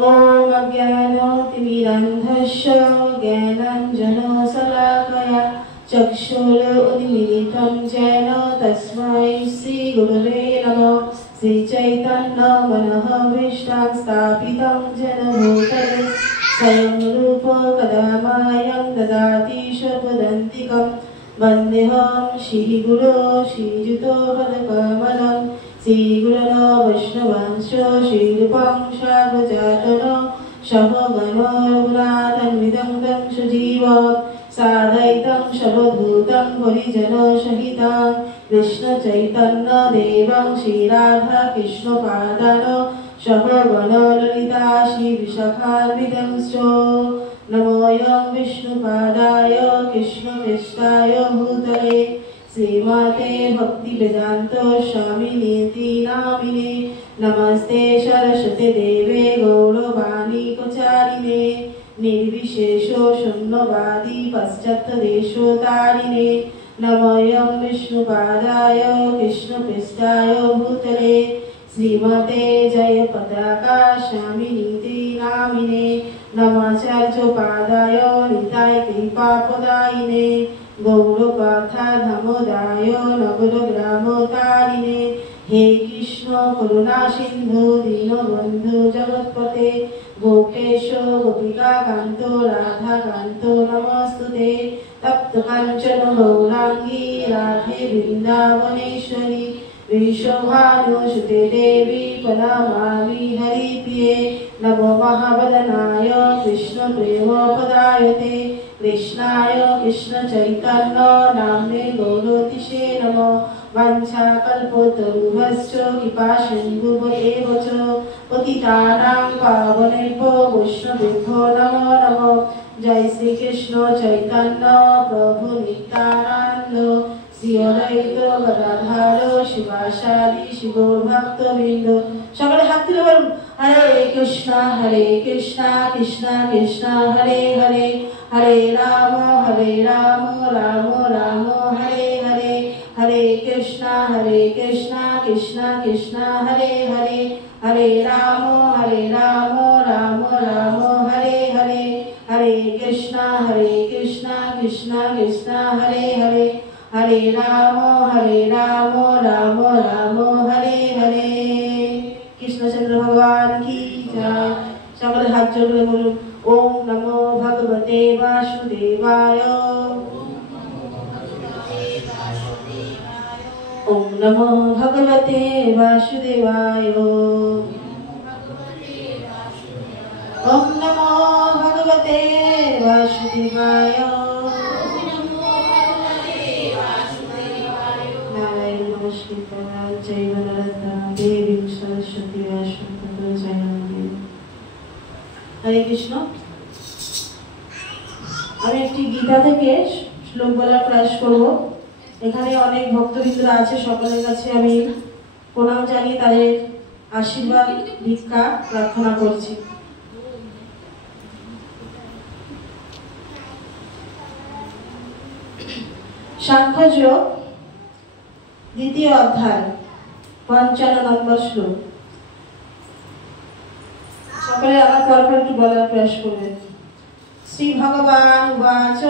ॐ अज्ञानतिमिरन्धस्य ज्ञानाञ्जनशलाकया चक्षुरुन्मीलितं येन तस्मै श्रीगुरवे नमः। श्रीचैतन्यमनोभीष्टं स्थापितं येन भूतले स्वयं रूप कदा मायं ददाति स्वपदान्तिकं। वन्देऽहं श्रीगुरो श्रीयुतपदकमलं श्रीगुरो वैष्णवांश्च श्रीरूपं साग्रजातं सहगणो रघुनाथान्वितं तं सजीवं साद्वैतं सर्वभूतं परिजनसहितं कृष्णचैतन्यदेवं श्रीराधाकृष्णपादान् सहगणो ललिता श्रीविशाखान्वितंश्च। नमोऽयं विष्णुपादाय कृष्णप्रेष्ठाय भूतले श्रीमते भक्तिवेदान्त स्वामिनेति नामिने। नमस्ते सरस्वती देवे गौरवाणी प्रचारिणे निर्विशेषो शून्यवादी पाश्चात्यदेशोतारिणे। नमोऽयं विष्णुपादाय कृष्णप्रेष्ठाय भूतले श्रीमते जयपताका स्वामिनीति नामिने। नमाचार्योपादाय निताय कृपापदायिने गौरकथा धमोदाय नगरग्रामोतारिणे। हे कृष्ण करुणा सिंधु दीनबंधु जगत्पते गोपेश गोपिकाकान्तो राधाकान्तो नमस्तुते। तप्त कांचन गौरांगी राधे वृंदावनेश्वरी विश्वभानुसुते देवी प्रणमामि हरिप्रिये। नमो महावदनाय कृष्ण प्रेमपदायते कृष्णाय कृष्ण चैतन्य नाम्ने गौरतिशे नमो। वाञ्छाकल्पतरुभ्यश्च कृपासिन्धुभ्येव च पतितानां पावनेभ्यो वैष्णवेभ्यो नमो नमः। जय श्री कृष्ण चैतन्य प्रभु नित्यानंद श्री अद्वैत गदाधर शिवासादि शिवभक्तवृंद। সকলে হাত তুলে বলুন হরে কৃষ্ণ কৃষ্ণ কৃষ্ণ হরে হরে হরে রাম রাম রাম হরে হরে হরে কৃষ্ণ কৃষ্ণ কৃষ্ণ হরে হরে হরে রাম রাম রাম হরে হরে হরে কৃষ্ণ কৃষ্ণ কৃষ্ণ হরে হরে হরে রাম রাম রাম হরে হরে। কৃষ্ণচন্দ্র ভগবান কি জয়। সকলে হাত জোড়ে বলুন ওম নমো ভগবতে বাসুদেবায়। ওম নমো ভগবতে বাসুদেবায়। ওম নমো ভগবতে বাসুদেবায়। নারায়ণ নমস্কৃত্য জৈব নরোত্তমং দেবীং সরস্বতী ব্যাসং ততো জয়ন্তি। হরে কৃষ্ণ। আমি একটি গীতা থেকে শ্লোক বলার প্রয়াস করব। এখানে অনেক ভক্তবৃন্দরা আছে, সকলের কাছে আমি প্রণাম জানিয়ে তাদের আশীর্বাদ ভিক্ষা প্রার্থনা করছি। সাংখ্যযোগ দ্বিতীয় অধ্যায় ৫৫ নম্বর শ্লোক। সকলে আমার পরপর একটু বলার প্রয়াস করবেন। শ্রী ভগবান উবাচ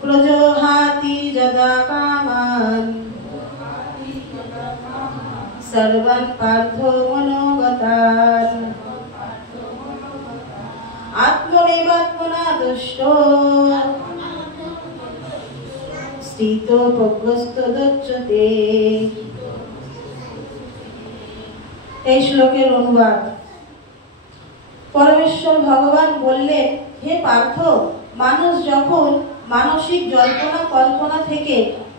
প্রজহাতি যদা কামান সর্বান পার্থ মনোগতান আত্মনেবাত্মনা দুষ্ট স্থিত প্রজ্ঞস্তদচ্যতে। এই শ্লোকের অনুবাদ। পরমেশ্বর ভগবান বললেন, হে পার্থ, মানুষ যখন মানসিক জল্পনা কল্পনা থেকে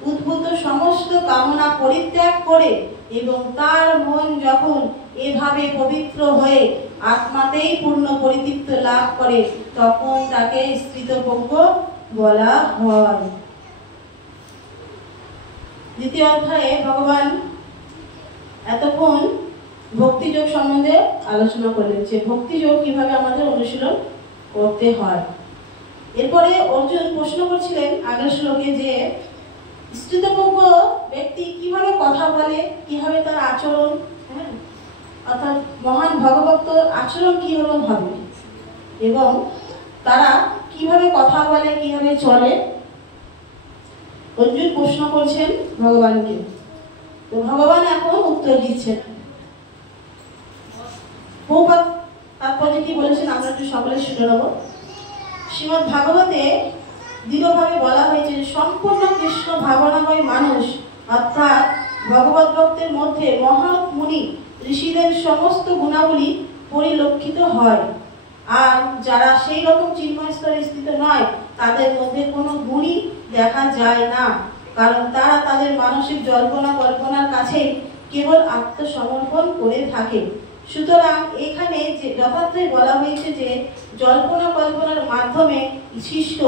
উদ্ভূত সমস্ত কামনা পরিত্যাগ করে এবং তার মন যখন এভাবে পবিত্র হয়ে আত্মাতেই পূর্ণ পরিতৃপ্ত লাভ করে তখন তাকে স্থিতপ্রজ্ঞ বলা হয়। দ্বিতীয় অধ্যায়ে ভগবান এতক্ষণ ভক্তিযোগ সম্বন্ধে আলোচনা করলেন যে ভক্তিযোগ কিভাবে আমাদের অনুশীলন করতে হয়। এরপরে অর্জুন প্রশ্ন করছিলেন আগের শ্লোকে যে স্থিতপ্রজ্ঞ ব্যক্তি কিভাবে কথা বলে, কিভাবে তার আচরণ। অর্থাৎ মহান ভগভক্ত আচরণ কিরকম হবে এবং তারা কিভাবে কথা বলে, কিভাবে চলে। অর্জুন প্রশ্ন করছেন ভগবানকে, তো ভগবান এখন উত্তর দিচ্ছেন। প্রভুপাদ তাৎপর্য কি বলেছেন আমরা একটু সকলে শুনে নেব। শ্রীমদ্ ভাগবতে দৃঢ়ভাবে বলা হয়েছে যে সম্পূর্ণ কৃষ্ণ ভাবনাময় মানুষ অর্থাৎ ভগবত ভক্তের মধ্যে মহৎ মুনি ঋষিদের সমস্ত গুণাবলী পরিলক্ষিত হয়। আর যারা সেই রকম চিন্ময় স্তরে স্থিত নয় তাদের মধ্যে কোনো গুণই দেখা যায় না, কারণ তারা তাদের মানসিক জল্পনা কল্পনার কাছে কেবল আত্মসমর্পণ করে থাকে। সুতরাং এখানে যে যথার্থই বলা হয়েছে যে জল্পনা কল্পনার মাধ্যমে শিষ্ট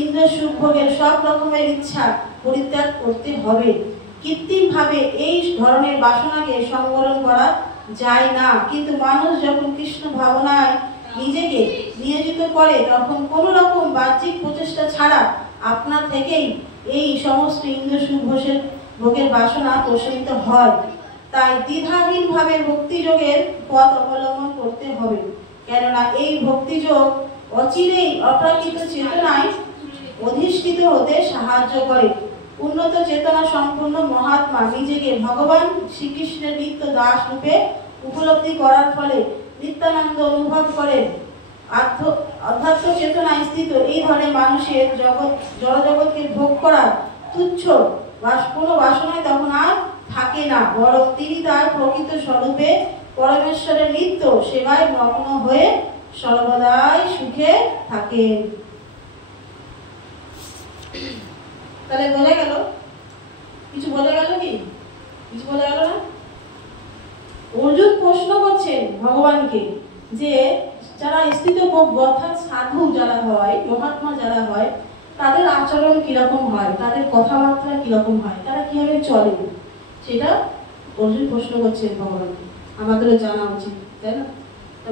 ইন্দ্র সুখভোগের সব রকমের ইচ্ছা পরিত্যাগ করতে হবে। কৃত্রিম ভাবে এই ধরনের বাসনাকে সংবরণ করা যায় না, কিন্তু মানুষ যখন কৃষ্ণ ভাবনায় নিজেকে নিয়োজিত করে তখন কোন রকম বাহ্যিক প্রচেষ্টা ছাড়া আপনা থেকেই এই সমস্ত ইন্দ্র সুখভোগের ভোগের বাসনা প্রশমিত হয়। তাই দ্বিধাহীন ভাবে ভক্তিযোগের পথ অবলম্বন করতে হবে, কেননা এই ভক্তিযোগ অচিরেই অপ্রাকৃত চেতনায় অধিষ্ঠিত হতে সাহায্য করে। উন্নত চেতনা সম্পন্ন মহাত্মা নিজেকে ভগবান শ্রীকৃষ্ণের নিত্য দাস রূপে উপলব্ধি করার ফলে নিত্যানন্দ অনুভব করেন। অধ্যাত্ম চেতনায় স্থিত এই ধরনের মানুষের জড়জগৎকে ভোগ করার তুচ্ছ কোনো বাসনায় তখন আর থাকে না, বরং তিনি তার প্রকৃত স্বরূপে পরমেশ্বরের নিত্য সেবায় মগ্ন হয়ে সর্বদাই সুখে থাকেন। তাহলে বলে গেল, কিছু বলে গেল কি? কিছু বলে গেল না? অর্জুন প্রশ্ন করছেন ভগবানকে যে যারা স্থিতপ্রজ্ঞ অর্থাৎ সাধু যারা হয়, মহাত্মা যারা হয়, তাদের আচরণ কিরকম হয়, তাদের কথাবার্তা কিরকম হয়, তারা কিভাবে চলে, সেটা অর্জুন প্রশ্ন করছেন ভগবানকে। আমাদেরও জানা উচিত, তাই না?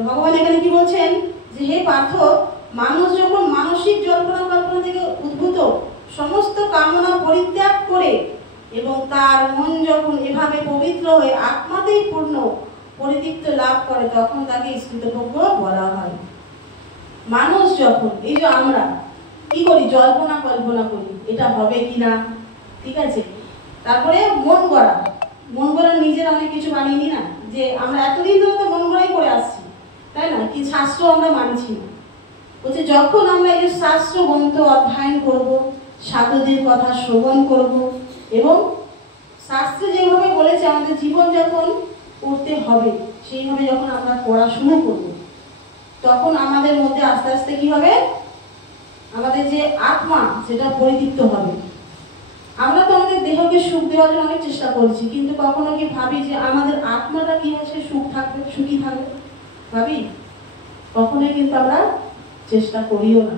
ভগবান এখানে কি বলছেন যে হে পার্থ, মানুষ যখন মানসিক জল্পনা কল্পনা থেকে উদ্ভূত সমস্ত কামনা পরিত্যাগ করে এবং তার মন যখন এভাবে পবিত্র হয়ে আত্মাতেই পূর্ণ পরিতৃপ্ত লাভ করে তখন তাকে স্থিতপ্রজ্ঞ বলা হয়। মানুষ যখন এই যে আমরা কি করি, জল্পনা কল্পনা করি এটা হবে কিনা, ঠিক আছে, তারপরে মন গড়া নিজের অনেক কিছু বানিয়ে নি না, যে আমরা এতদিন ধরে তো মন গড়াই করে আসছি, তাই না? কি শাস্ত্র আমরা মানছি না। বলছে যখন আমরা এই শাস্ত্র গ্রন্থ অধ্যয়ন করব, সাধুদের কথা শ্রবণ করব এবং শাস্ত্রে যেভাবে বলেছে আমাদের জীবন যাপন করতে হবে সেইভাবে যখন আমরা পড়াশোনা করব, তখন আমাদের মধ্যে আস্তে আস্তে কি হবে, আমাদের যে আত্মা সেটা পরিতৃপ্ত হবে। আমরা তো আমাদের দেহকে সুখ দেওয়ার জন্য অনেক চেষ্টা করছি, কিন্তু কখনো কি ভাবি যে আমাদের আত্মাটা কি হচ্ছে সুখী থাকবে? ভাবি? কখনোই কিন্তু আমরা চেষ্টা করিও না।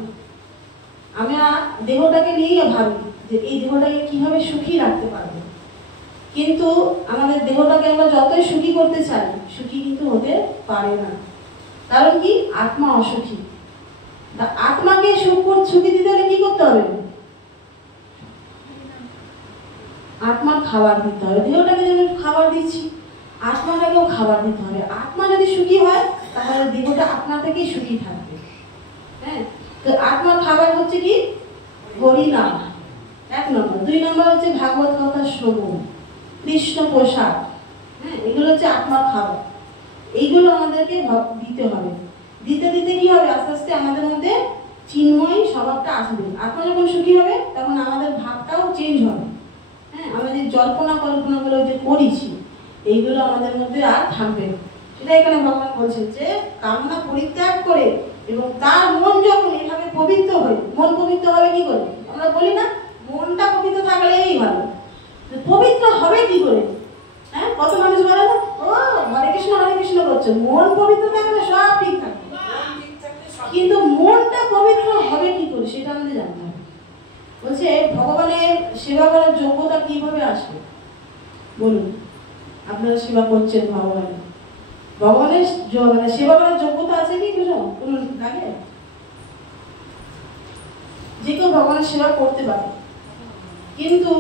আমরা দেহটাকে নিয়ে ভাবি যে এই দেহটাকে কিভাবে সুখী রাখতে পারবো, কিন্তু আমাদের দেহটাকে আমরা যতই সুখী করতে চাই সুখী কিন্তু হতে পারে না। কারণ কি? আত্মা অসুখী। আত্মাকে সুখী দিতে হলে কি করতে হবে? আত্মার খাবার দিতে হবে। দেহটাকে যেমন খাবার দিচ্ছি আত্মাটাকেও খাবার দিতে হবে। আত্মা যদি সুখী হয় তাহলে দেহটা আপনা থেকেই সুখী থাকবে। হ্যাঁ, তো আত্মার খাবার হচ্ছে কি? হরিনাম, 1 নম্বর। 2 নম্বর হচ্ছে ভাগবত কথা শ্রবণ, কৃষ্ণ প্রসাদ। হ্যাঁ, এগুলো হচ্ছে আত্মার খাবার। এইগুলো আমাদেরকে দিতে হবে। দিতে দিতে কি হবে, আস্তে আস্তে আমাদের মধ্যে চিন্ময় স্বভাবটা আসবে। আত্মা যখন সুখী হবে তখন আমাদের ভাবটাও চেঞ্জ হবে। হ্যাঁ, আমাদের জল্পনা কল্পনাগুলো যে করেছি এইগুলো আমাদের মধ্যে আর থাকবে না। সেটা এখানে ভগবান বলছেন যে কামনা পরিত্যাগ করে এবং তার মন যখন এভাবে পবিত্র হয়, মন পবিত্র হবে কি করে? আমরা বলি না মনটা পবিত্র থাকলেই ভালো। পবিত্র হবে কি করে? হ্যাঁ, কত মানুষ বলে না ও হরে কৃষ্ণ করছে, মন পবিত্র থাকলে সব ঠিক থাকবে, কিন্তু মনটা পবিত্র হবে কি করে সেটা আমাদের জানতে হবে। বলছে ভগবানের সেবা করার যোগ্যতা কিভাবে আসবে? বলুন, আপনারা সেবা করছেন ভগবানের মানে সেবা করার যোগ্যতা আছে কি? কোনো লাগে? যে কেউ ভগবানের সেবা করতে পারে, কিন্তু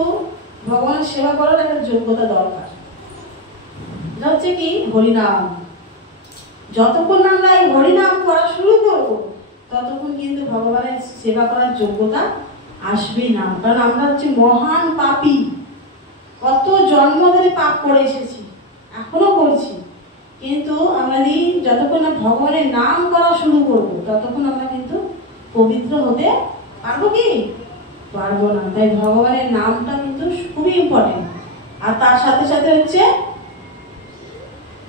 ভগবানের সেবা করার একটা যোগ্যতা দরকার। এটা হচ্ছে কি? হরিনাম। যতক্ষণ না আমরা এই হরিনাম করা শুরু করব ততক্ষণ কিন্তু ভগবানের সেবা করার যোগ্যতা আসবেই না। কারণ আমরা হচ্ছে মহান পাপী, কত জন্ম ধরে পাপ করে এসেছি, এখনো করছি, কিন্তু আমরা যতক্ষণ না ভগবানের নাম করা শুরু করব ততক্ষণ আমরা কিন্তু পবিত্র হতে পারবো কি? পারবো না। তাই ভগবানের নামটা কিন্তু খুবই ইম্পর্টেন্ট। আর তার সাথে সাথে হচ্ছে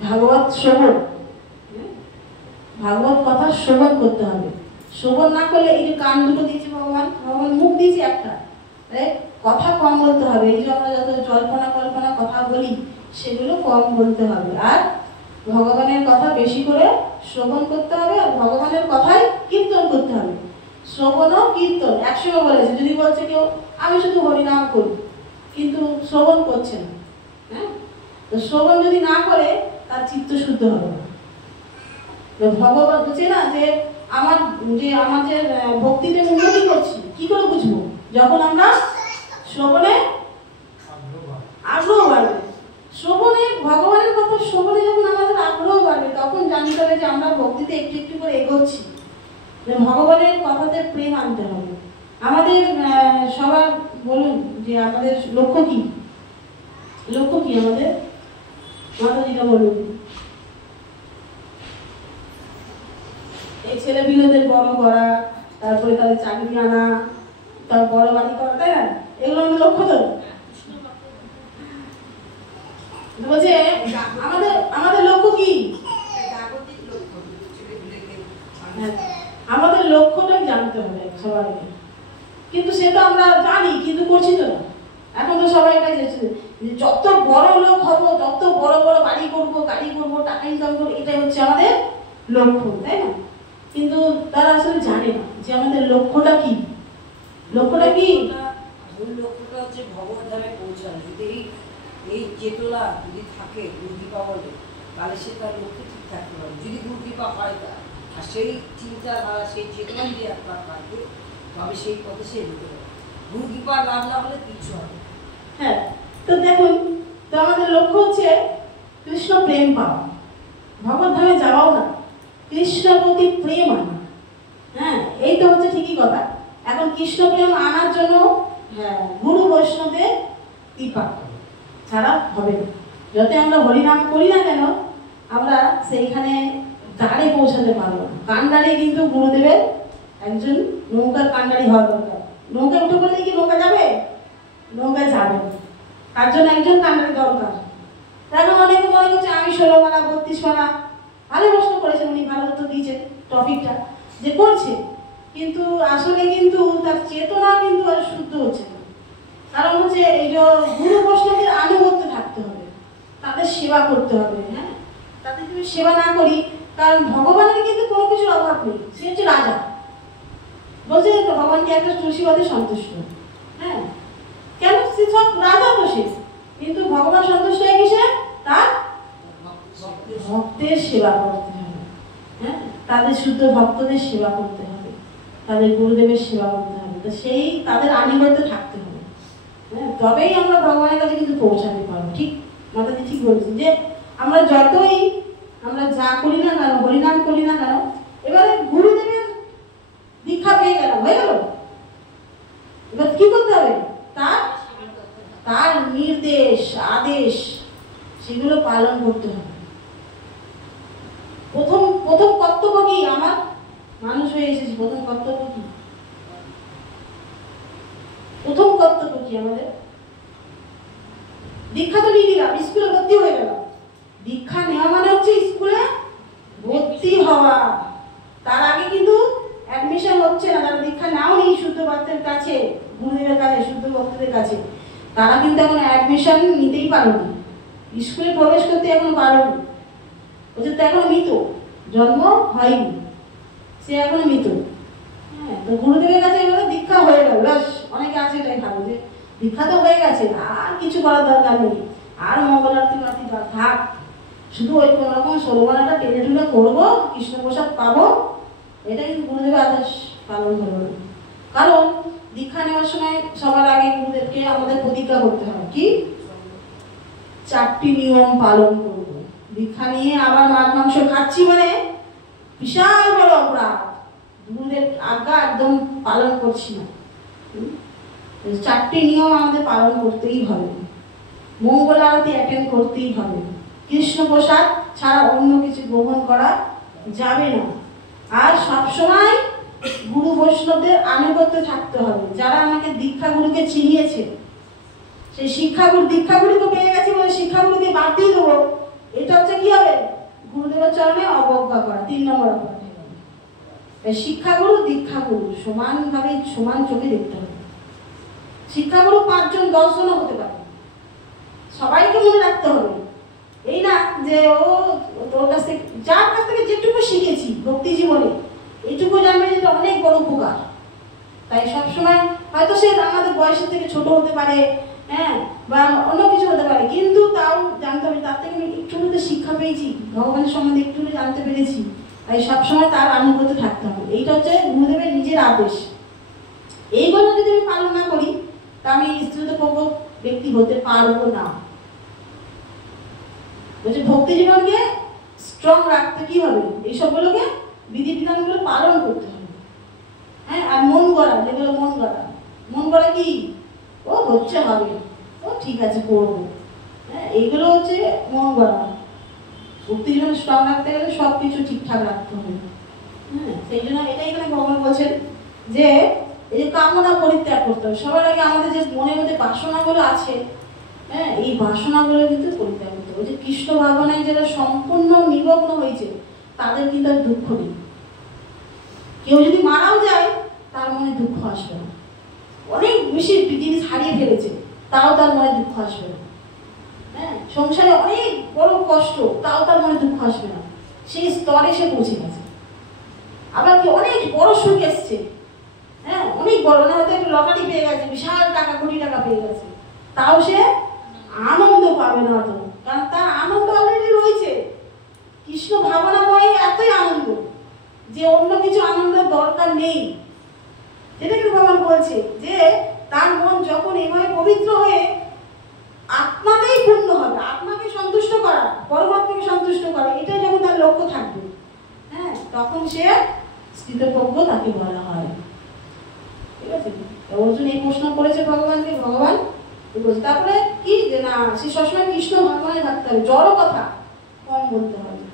ভাগবত শ্রবণ, ভাগবত কথা শ্রবণ করতে হবে। শ্রবণ না করলে, এই যে কান দুটো দিয়েছে ভগবান, ভগবান মুখ দিয়েছে একটা, কথা কম বলতে হবে। এই যে আমরা যত জল্পনা কল্পনা কথা বলি সেগুলো কম বলতে হবে, আর ভগবানের কথা বেশি করে শ্রবণ করতে হবে, আর ভগবানের কথাই কীর্তন করতে হবে। শ্রবণ ও কীর্তন একসঙ্গে বলেছে। যদি বলছে কেউ আমি শুধু হরিনাম করি কিন্তু শ্রবণ করছে না, হ্যাঁ, তো শ্রবণ যদি না করে তার চিত্ত শুদ্ধ হবে না। ভগবান বলছে না যে আমাদের ভক্তিতে উন্নতি করছি, কি করে বুঝবো? যখন আমরা শ্রবণে আগ্রহ বাড়বে, শ্রবণে ভগবানের কথা শ্রবণে যখন আমাদের আগ্রহ বাড়বে তখন জানতে হবে যে আমরা ভক্তিতে একটু একটু করে এগোচ্ছি। ভগবানের কথাতে প্রেম আনতে হবে। আমাদের সবার বলুন যে আমাদের লক্ষ্য কি? লক্ষ্য কি আমাদের? মাতাজিরা বলুন। এই ছেলে পিলেদের বড় করা, তারপরে তাদের চাকরি আনা, তার বড় বাড়ি করা, তাই না? এগুলো আমাদের লক্ষ্য তো। বলছে আমাদের লক্ষ্য কি? আমাদের লক্ষ্যটাই জানতে হবে সবাইকে। কিন্তু সেটা আমরা জানি কিন্তু করছি তো না। এখন তো সবাই এটাই যাচ্ছে যত বড় লোক হব, যত বড় বড় বাড়ি করবো, গাড়ি করবো, টাকা ইনকাম করবো, এটাই হচ্ছে আমাদের লক্ষ্য, তাই না? কিন্তু তারা আসলে জানে না যে আমাদের লক্ষ্যটা কি। লক্ষ্যটা কি? লক্ষ্যটা হচ্ছে ভগবান ধামে পৌঁছানো। যদি এই চেতনা যদি থাকে গুরুকৃপা বলে, তাহলে সে তার লক্ষ্যে ঠিক থাকতে পারে। যদি গুরুকৃপা হয় তার, আর সেই চিন্তাধারা সেই চেতনা যদি একবার থাকে তবে সেই পথে সে এগোতে পারে। গুরুকৃপা লাভ না হলে কিছু হবে। হ্যাঁ, তো দেখুন, তো আমাদের লক্ষ্য হচ্ছে কৃষ্ণ প্রেম পাওয়া, ভগবত ধামে যাওয়াও না, কৃষ্ণের প্রতি প্রেম আনা। হ্যাঁ, এই তো হচ্ছে ঠিকই কথা। এখন কৃষ্ণ প্রেম আনার জন্য গুরু বৈষ্ণবদের কৃপা ছাড়া হবে না। যত আমরা হরিনাম করি না কেন, আমরা সেইখানে দাঁড়ে পৌঁছাতে পারবো না। কান্ডারে কিন্তু গুরুদেবের একজন নৌকার কান্ডারি হওয়া দরকার। নৌকা উঠে বললে কি নৌকা যাবে? নৌকা যাবে, তার জন্য একজন কান্ডারি দরকার। এখন অনেকে মনে করছে আমি 16 মালা 32 মালা, ভালো প্রশ্ন করেছেন উনি, ভালো উত্তর দিয়েছেন টপিকটা যে করছে, কিন্তু আসলে কিন্তু তার চেতনা কিন্তু আর শুদ্ধ হচ্ছে না। কারণ হচ্ছে এই যে গুরু বৈষ্ণবদের আনুগত্য থাকতে হবে, তাদের সেবা করতে হবে। হ্যাঁ, তাদের যদি সেবা না করি, কারণ ভগবানের কিন্তু কোনো কিছুর অভাব নেই, সে হচ্ছে রাজা। বলছে ভগবানকে একটা তুলসীবাদে সন্তুষ্ট। হ্যাঁ, কেন? সে সব রাজা বসে, কিন্তু ভগবান সন্তুষ্ট হয়ে গেছে তার ভক্তের সেবা করতে হবে। হ্যাঁ, তাদের শুদ্ধ ভক্তদের সেবা করতে হবে, তাদের গুরুদেবের সেবা করতে হবে। তো সেই তাদের আনুগত্য থাকতে হবে। হ্যাঁ, তবেই আমরা ভগবানের কাছে কিন্তু পৌঁছাতে পারবো। ঠিক মাতাজি ঠিক বলছি যে আমরা যতই আমরা যা করি না কেন, হরিনাম করি না কেন, এবারে গুরুদেবের দীক্ষা পেয়ে গেলাম, হয়ে গেল, এবার কি করতে হবে? তার নির্দেশ আদেশ সেগুলো পালন করতে হবে। প্রথম কর্তব্য কি? আমার মানুষ হয়ে এসেছি, প্রথম কর্তব্য কি? প্রথম কর্তব্য কি আমাদের? দীক্ষা তো নিয়ে নিলাম, স্কুলে ভর্তি হয়ে গেলাম। দীক্ষা নেওয়া মানে হচ্ছে স্কুলে ভর্তি হওয়া। তার আগে কিন্তু অ্যাডমিশন হচ্ছে না। তারা দীক্ষা নাও নেই শুদ্ধ ভক্তের কাছে, গুরুদেবের কাছে, শুদ্ধ ভক্তদের কাছে, তারা কিন্তু এখন অ্যাডমিশন নিতেই পারো না, স্কুলে প্রবেশ করতে এখন পারো না। বলছে তো এখনো মৃত, জন্ম হয়নি, সে এখনো মৃত। হ্যাঁ, তো গুরুদেবের কাছে এবারে দীক্ষা হয়ে গেল, ব্যাস। অনেকে আছে এটাই ভালো যে দীক্ষা তো হয়ে গেছে, আর কিছু করার দরকার নেই, আর মঙ্গল আরতি মাতি থাক, শুধু ওই কোনো রকম 16 মালাটা টেনে টুনে করবো, কৃষ্ণ প্রসাদ পাবো, এটা কিন্তু গুরুদেবের আদেশ পালন করবো না। কারণ দীক্ষা নেওয়ার সময় সবার আগে গুরুদেবকে আমাদের প্রতিজ্ঞা করতে হবে কি? 4টি নিয়ম পালন করব। দীক্ষা নিয়ে আবার মাছ মাংস খাচ্ছি মানে বিশাল বড় অপরাধ, গুরুদের আজ্ঞা একদম পালন করছি না। 4টি নিয়ম আমাদের পালন করতেই হবে, মঙ্গল আরতি অ্যাটেন্ড করতেই হবে, কৃষ্ণ প্রসাদ ছাড়া অন্য কিছু গ্রহণ করা যাবে না, আর সবসময় গুরু বৈষ্ণবদের আনুগত্যে থাকতে হবে। যারা আমাকে দীক্ষাগুরুকে চিনিয়েছে, সেই দীক্ষাগুরুকে পেয়ে গেছে বলে শিক্ষাগুরুকে বাদ দিয়ে দেবো, এটা হচ্ছে কি হবে? গুরুদেবের চরণে অবজ্ঞা করা, 3 নম্বর অপরাধ। শিক্ষাগুরু দীক্ষাগুরু সমানভাবে সমান চোখে দেখতে হবে। শিক্ষাগুরু 5 জন 10 জনও হতে পারে, সবাইকে মনে রাখতে হবে। এই না যে ও তোর কাছ থেকে, যার কাছ থেকে যেটুকু শিখেছি ভক্তি জীবনে, এইটুকু জানবে যে অনেক বড় উপকার। তাই সবসময় হয়তো সে আমাদের বয়সের থেকে ছোট হতে পারে, হ্যাঁ, বা অন্য কিছু হতে পারে, কিন্তু তাও জানতে হবে তার থেকে আমি একটু শিক্ষা পেয়েছি, ভগবানের সম্বন্ধে একটু জানতে পেরেছি। তাই সবসময় তার আনুগত্য থাকতে হবে। এইটা হচ্ছে গুরুদেবের নিজের আদেশ। এইগুলো যদি আমি পালন না করি তা আমি স্থিতপ্রজ্ঞ ব্যক্তি হতে পারবো না। বলছে ভক্তি জীবনকে স্ট্রং রাখতে কি হবে? এইসবগুলোকে বিধিবিধানগুলো পালন করতে হবে। হ্যাঁ, আর মন গড়া, যেগুলো মন গড়া কি ও হচ্ছে হবে, ও ঠিক আছে করবো, হ্যাঁ, এইগুলো হচ্ছে মন গড়া। ভক্তি জীবন স্ট্রং রাখতে গেলে সবকিছু ঠিকঠাক রাখতে হবে। হ্যাঁ, সেই জন্য এটাই এখানে ভগবান বলছেন যে এই যে কামনা পরিত্যাগ করতে হবে। সবার আগে আমাদের যে মনের মধ্যে বাসনাগুলো আছে, হ্যাঁ, এই বাসনাগুলো কিন্তু পরিত্যাগ করতে হবে। যে কৃষ্ণ ভাবনায় যারা সম্পূর্ণ নিমগ্ন হয়েছে তাদের কিন্তু আর দুঃখ নেই। কেউ যদি মারাও যায় তার মনে দুঃখ আসবে না। অনেক বেশি জিনিস হারিয়ে ফেলেছে তাও তার মনে দুঃখ আসবে না। হ্যাঁ, সংসারে অনেক বড় কষ্ট তাও তার মনে দুঃখ আসবে না। সেই স্তরে সে পৌঁছে গেছে। আবার কি অনেক বড় সুখ এসছে, হ্যাঁ, অনেক বড়, না হয়তো একটা লটারি পেয়ে গেছে, বিশাল টাকা, কোটি টাকা পেয়ে গেছে, তাও সে আনন্দ পাবে না তো, কারণ তার আনন্দ অলরেডি রয়েছে। কৃষ্ণ ভাবনাময় এতই আনন্দ যে অন্য কিছু আনন্দের দরকার নেই। যেটা কিন্তু ভগবান বলছে যে তার মন যখন এভাবে পবিত্র হয়ে আত্মাতেই পূর্ণ হবে, আত্মাকে সন্তুষ্ট করা, পরমাত্মাকে সন্তুষ্ট করা, এটাই যখন তার লক্ষ্য থাকবে, হ্যাঁ, তখন সে স্থিতপ্রজ্ঞ তাকে বলা হয়। ঠিক আছে? অর্জুন এই প্রশ্ন করেছে ভগবানকে, ভগবান বলছে তারপরে কি যে না, সে সবসময় কৃষ্ণ ভগবানে থাকতে হবে, জড় কথা কম বলতে হবে।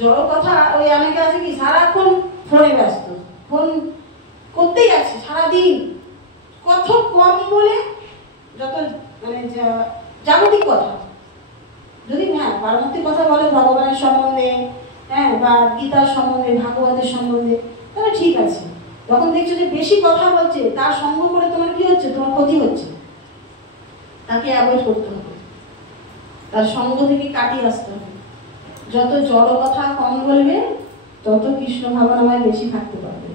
জড় কথা ওই অনেকে আছে কি সারাক্ষণ ফোনে ব্যস্ত, ফোন করতেই আছে সারাদিন, কত কম বলে যত মানে জাগতিক কথা। যদি হ্যাঁ পারমার্থিক কথা বলে ভগবানের সম্বন্ধে, হ্যাঁ, বা গীতার সম্বন্ধে, ভাগবতের সম্বন্ধে, তাহলে ঠিক আছে। যখন দেখছো যে বেশি কথা বলছে, তার সঙ্গ করে তোমার কি হচ্ছে, তোমার ক্ষতি হচ্ছে, তাকে অ্যাভয়েড করতে হবে, তার সঙ্গ থেকে কাটিয়ে আসতে হবে। যত জড় কথা কম বলবে তত কৃষ্ণ ভাবনাময় বেশি থাকতে পারবে।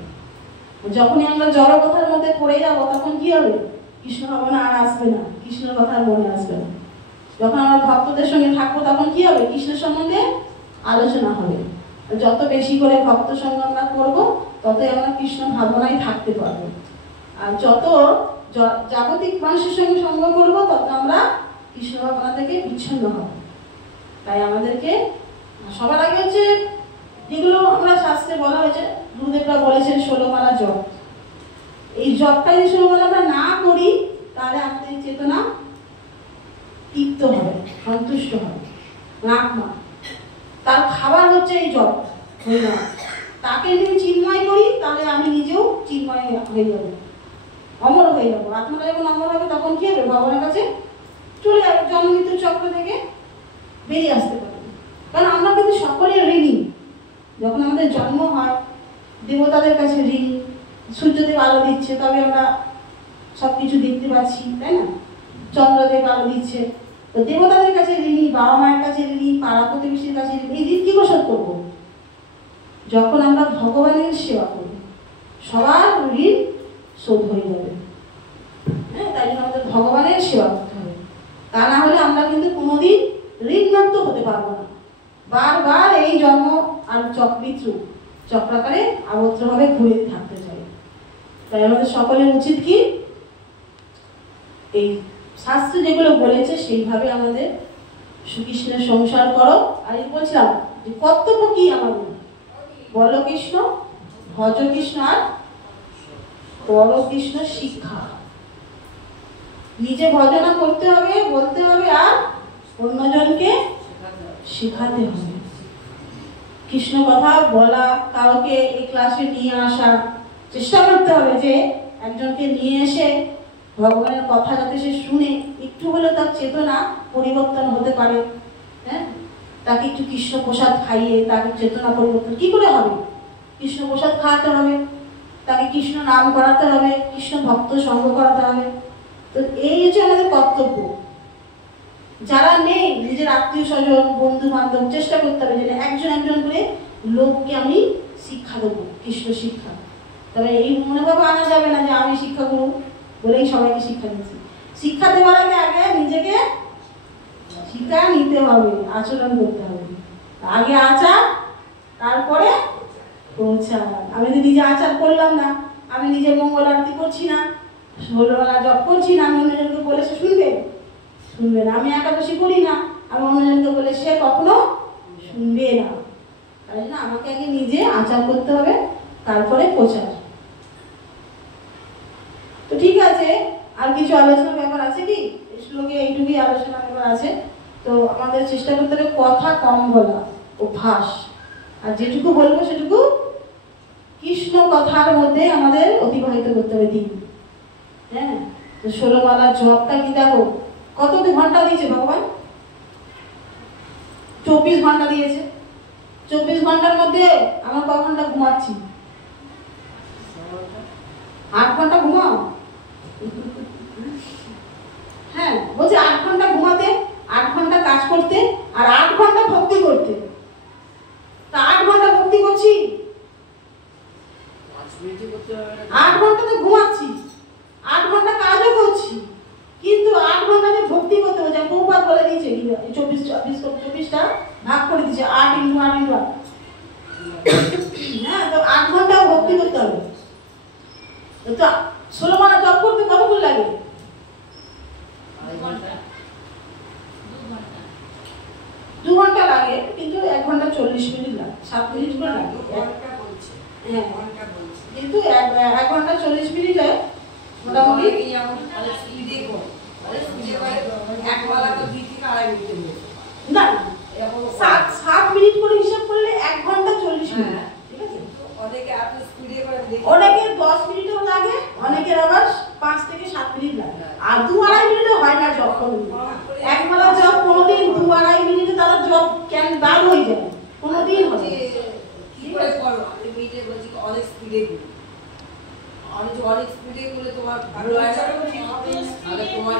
যখনই আমরা জড় কথার মধ্যে পড়ে যাবো তখন কি হবে? কৃষ্ণ ভাবনা আর আসবে না, কৃষ্ণের কথা মনে আসবে না। যখন আমরা ভক্তদের সঙ্গে থাকবো তখন কি হবে? কৃষ্ণের সম্বন্ধে আলোচনা হবে। যত বেশি করে ভক্ত সঙ্গ আমরা করবো ততই আমরা কৃষ্ণ ভাবনায় থাকতে পারবো। আর যত জাগতিক মানুষের সঙ্গে সঙ্গ করবো তত আমরা কৃষ্ণ ভাবনা থেকে বিচ্ছিন্ন হব। তাই আমাদেরকে সবার আগে হচ্ছে যেগুলো আমরা শাস্ত্রে বলা হয়েছে, গুরুদেবরা বলেছেন 16 মালা জপ। এই জপটা যদি 16 মালা আমরা না করি তাহলে আমাদের চেতনা তৃপ্ত হবে, সন্তুষ্ট হবে, রাখমা। তার খাবার হচ্ছে এই জপ হয়ে যাওয়া। তাকে যদি চিন্ময় করি তাহলে আমি নিজেও চিন্ময় হয়ে যাবো, অমর হয়ে যাবো। আত্মাটা যখন অমর হবে তখন কি হবে? ভগবানের কাছে চলে যাবে, জন্ম মৃত্যুর চক্র থেকে বেরিয়ে আসতে পারবে। কারণ আমরা কিন্তু সকলে ঋণী। যখন আমাদের জন্ম হয় দেবতাদের কাছে ঋণী, সূর্যদেব আলো দিচ্ছে তবে আমরা সবকিছু দেখতে পাচ্ছি, তাই না? চন্দ্রদেব আলো দিচ্ছে, তো দেবতাদের কাছে ঋণী, বাবা মায়ের কাছে ঋণী, পাড়া প্রতিবেশীর কাছে ঋণী। এই ঋণ কি করে শোধ করবো? যখন আমরা ভগবানের সেবা করব সবার ঋণ শোধ হয়ে যাবে। হ্যাঁ, তাই জন্য আমাদের ভগবানের সেবা করতে হবে। তা না হলে আমরা কিন্তু কোনোদিন ঋণমুক্ত হতে পারবো না। বারবার এই জন্ম আর চক্রাকারে আবদ্ধভাবে ঘুরে থাকতে চাই। তাই আমাদের সকলের উচিত কি এই শাস্ত্র যেগুলো বলেছে সেইভাবে আমাদের শ্রীকৃষ্ণের সংসার করো। আর এই বলছিলাম যে কর্তব্য কি আমাদের, বলো কৃষ্ণ, ভজ কৃষ্ণ, আর করো কৃষ্ণ শিক্ষা। নিজে ভজনা করতে হবে, বলতে হবে, আর অন্যজনকে শেখাতে হবে। কৃষ্ণ কথা বলা, কাউকে এই ক্লাসে নিয়ে আসা, চেষ্টা করতে হবে যে একজনকে নিয়ে এসে ভগবানের কথা যাতে সে শুনে একটু হলেও তার চেতনা পরিবর্তন হতে পারে। হ্যাঁ, তাকে একটু কৃষ্ণ প্রসাদ খাইয়ে তাকে চেতনা পরিবর্তন কি করে হবে? কৃষ্ণ প্রসাদ খাওয়াতে হবে, তাকে কৃষ্ণ নাম করাতে হবে, কৃষ্ণ ভক্ত সঙ্গ করাতে হবে। তো এই হচ্ছে আমাদের কর্তব্য। যারা নেই, নিজের আত্মীয় স্বজন, বন্ধু বান্ধব, চেষ্টা করতে হবে যে একজন একজন করে লোককে আমি শিক্ষা দেবো, কৃষ্ণ শিক্ষা। তবে এই মনোভাব আনা যাবে না যে আমি শিক্ষা করবো বলেই সবাইকে শিক্ষা দিচ্ছি। শিক্ষা দেওয়ার আগে আগে নিজেকে শিক্ষা নিতে হবে, আচরণ করতে হবে। আগে আচার, তারপরে প্রচার। আমি যদি নিজে আচার করলাম না, আমি নিজে মঙ্গল আরতি করছি না, ষোলবেলা জপ করছি না, আমি অন্যজনকে বলে সে শুনবে? শুনবে না। আমি একাদশী করি না, আমি অন্যজনকে বলে সে কখনো শুনবে না। তাই জন্য আমাকে আগে নিজে আচার করতে হবে, তারপরে প্রচার। তো ঠিক আছে, আর কিছু আলোচনার ব্যাপার আছে কি? শ্লোকে এইটুকুই আলোচনার ব্যাপার আছে। তো আমাদের চেষ্টা করতে হবে কথা কম বলা, অভ্যাস। আর যেটুকু বলবো সেটুকু কৃষ্ণ কথার মধ্যে আমাদের অতিবাহিত করতে হবে দিন। হ্যাঁ, তো 16 মালার জপটা কি দেখো কত ঘন্টা দিয়েছে ভগবান? 24 ঘন্টা দিয়েছে। 24 ঘন্টার মধ্যে আমরা ক ঘন্টা ঘুমাচ্ছি? 8 ঘন্টা ঘুমাও। হ্যাঁ, বলছে 8 ঘন্টা ঘুমাতে, 8 ঘন্টা কাজ করতে, আর 8 ঘন্টা ভক্তি করতে। তা 8 ঘন্টা ভক্তি করছি, 8 ঘন্টা তো ঘুমাচ্ছি, 8 ঘন্টা কাজও করছি, কিন্তু 8 ঘন্টা যে ভক্তি করতে হবে, যা প্রভুপাদ বলে দিয়েছে 24টা ভাগ করে দিয়েছে 8 × 8 × 8। হ্যাঁ, তো 8 ঘন্টা ভক্তি করতে হবে। তো 16 মালা জপ করতে কতক্ষণ লাগে? 2 ঘন্টা লাগে, কিন্তু 1 ঘন্টা 40 মিনিট লাগে, 7 মিনিট করে লাগে। হ্যাঁ, কিন্তু 1 ঘন্টা 40 মিনিটে মোটামুটি না 7 মিনিট করে হিসাব করলে 1 ঘন্টা 40 মিনিট। ঠিক আছে, অনেকে 10 মিনিটও লাগে, অনেকের আবার 5 থেকে 7 মিনিট লাগে। আর 2-2.5 মিনিটও হয় না জব করলে। এক মালা জব কোনোদিন 2-2.5 মিনিটে তারা জব কেন বার হয়ে যায়, কোনোদিন হয় কি করে করো? আমি মিটে বলছি অনেক স্পিডে করি, অনেক স্পিডে করলে তোমার ভালো লাগে, তোমার